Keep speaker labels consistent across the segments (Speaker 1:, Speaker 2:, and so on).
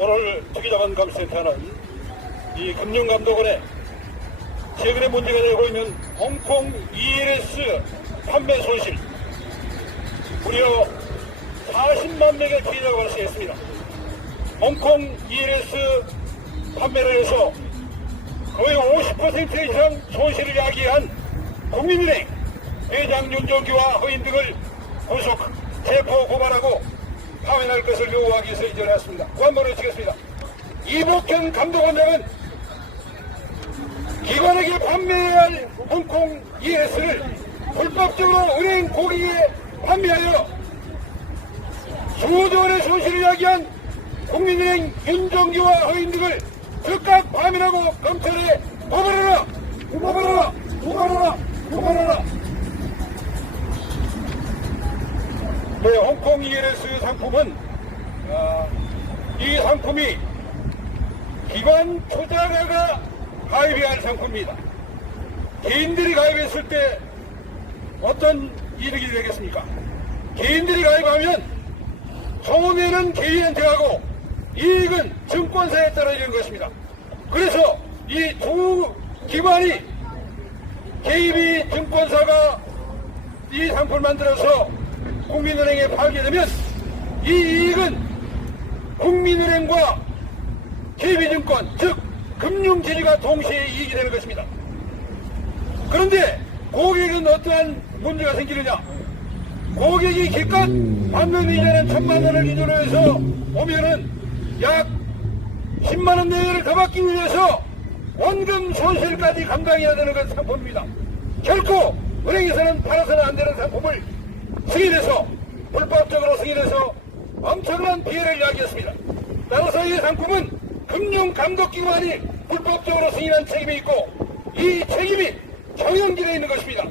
Speaker 1: 오늘 투기자본 감센터는 이 금융감독원에 최근에 문제가 되고 있는 홍콩 ELS 판매 손실 무려 40만 명의 피해자가 발생했습니다. 홍콩 ELS 판매를 해서 거의 50% 이상 손실을 야기한 국민은행 회장 윤종기와 허인 등을 구속, 체포, 고발하고 파면할 것을 요구하기 위해서 이전했습니다. 구한번을 치겠습니다. 이복현 감독원장은 기관에게 판매해야 할 홍콩 ES를 불법적으로 은행 고객에 판매하여 수조 원의 손실을 야기한 국민은행 윤종기와 허인 등을 즉각 파면하고 검찰에 이 상품이 기관 투자가가 가입해야 할 상품입니다. 개인들이 가입했을 때 어떤 이득이 되겠습니까? 개인들이 가입하면 손해는 개인한테 하고 이익은 증권사에 떨어지는 것입니다. 그래서 이 두 기관이 개입이 증권사가 이 상품을 만들어서 국민은행에 팔게 되면 이 이익은 국민은행과 KB증권, 즉 금융지주가 동시에 이익이 되는 것입니다. 그런데 고객은 어떠한 문제가 생기느냐? 고객이 기껏 받는 이자는 천만 원을 이자로 해서 오면은 약 10만 원 내외를 더 받기 위해서 원금 손실까지 감당해야 되는 것 상품입니다. 결코 은행에서는 팔아서는 안 되는 상품을 승인해서 불법적으로 승인해서 엄청난 피해를 야기했습니다. 따라서 이 상품은 금융감독기관이 불법적으로 승인한 책임이 있고 이 책임이 정형기되어 있는 것입니다.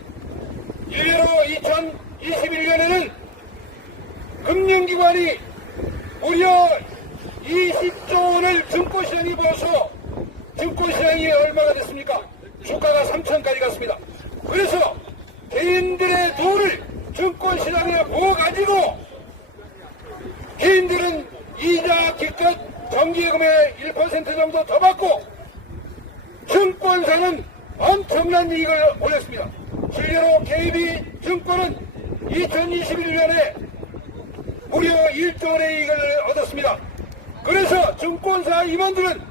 Speaker 1: 일례로 2021년에는 금융기관이 무려 20조 원을 증권시장에 벌어서 증권시장이 얼마가 됐습니까? 주가가 3천까지 갔습니다. 그래서 개인들의 돈을 증권시장에 부어가지고 개인들은 이자 기껏 정기예금의 1% 정도 더 받고 증권사는 엄청난 이익을 올렸습니다. 실제로 KB 증권은 2021년에 무려 1조 원의 이익을 얻었습니다. 그래서 증권사 임원들은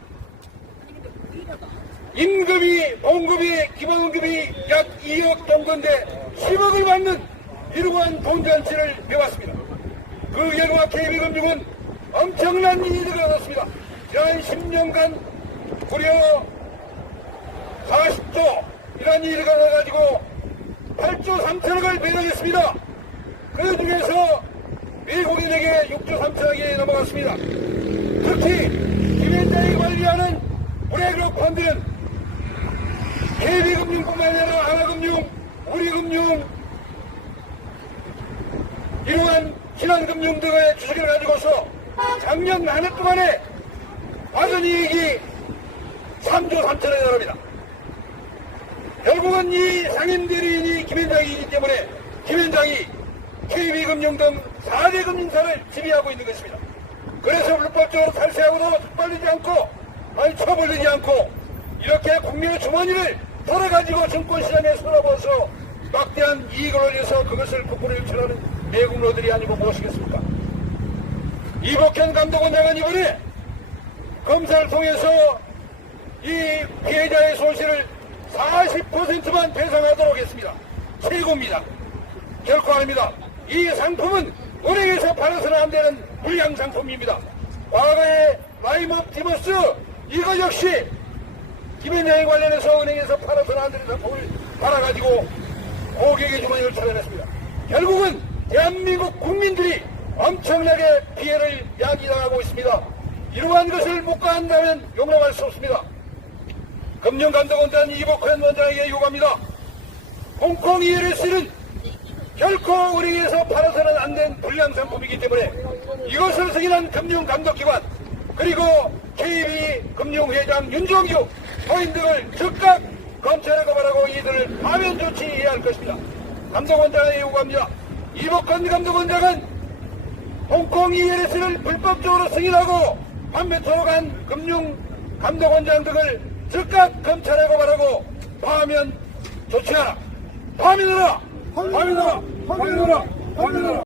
Speaker 1: 임금이, 봉급이, 기본급이 약 2억 정도인데 10억을 받는 이러한 돈 잔치를 배웠습니다. 그 결과 KB금융은 엄청난 이익을 얻었습니다. 지난 10년간 무려 40조 이런 이익을 얻어가지고 8조 3천억을 배당했습니다. 그 중에서 미국인에게 6조 3천억이 넘어갔습니다. 특히 김현장이 관리하는 브레이크 펀드는 KB금융뿐만 아니라 하나금융, 우리금융 이러한 신한금융 등의 주식을 가지고서 작년 한 해 동안에 받은 이익이 3조 3천억에 달합니다. 결국은 이 상임 대리인이 김현장이기 때문에 김현장이 KB금융 등 4대 금융사를 지배하고 있는 것입니다. 그래서 불법적으로 탈세하고도 촉발리지 않고 아니 처벌되지 않고 이렇게 국민의 주머니를 털어가지고 증권시장에 쏟아부어서 막대한 이익을 올려서 그것을 국군에 유출하는 매국노들이 아니고 무엇이겠습니까? 이복현 감독원장은 이번에 검사를 통해서 이 피해자의 손실을 40%만 배상하도록 했습니다. 최고입니다. 결코 아닙니다. 이 상품은 은행에서 팔아서는 안 되는 불량 상품입니다. 과거에 라임 오브 디머스 이거 역시 김현장에 관련해서 은행에서 팔아서는 안 되는 상품을 팔아가지고 고객의 주머니를 털어냈습니다. 결국은 대한민국 국민들이 엄청나게 피해를 야기당하고 있습니다. 이러한 것을 묵과한다면 용납할 수 없습니다. 금융감독원장 이복현 원장에게 요구합니다. 홍콩 ELS는 결코 은행에서 팔아서는 안 된 불량 상품이기 때문에 이것을 승인한 금융감독기관 그리고 KB 금융회장 윤종규 허인 등을 즉각 검찰에 고발하고 이들을 파면 조치해야 할 것입니다. 감독원장에게 요구합니다. 이복헌 감독원장은 홍콩 ELS를 불법적으로 승인하고 판매토로 간 금융감독원장 등을 즉각 검찰에 고발하고 파면 조치하라. 파면하라. 파면하라. 파면하라. 파면하라.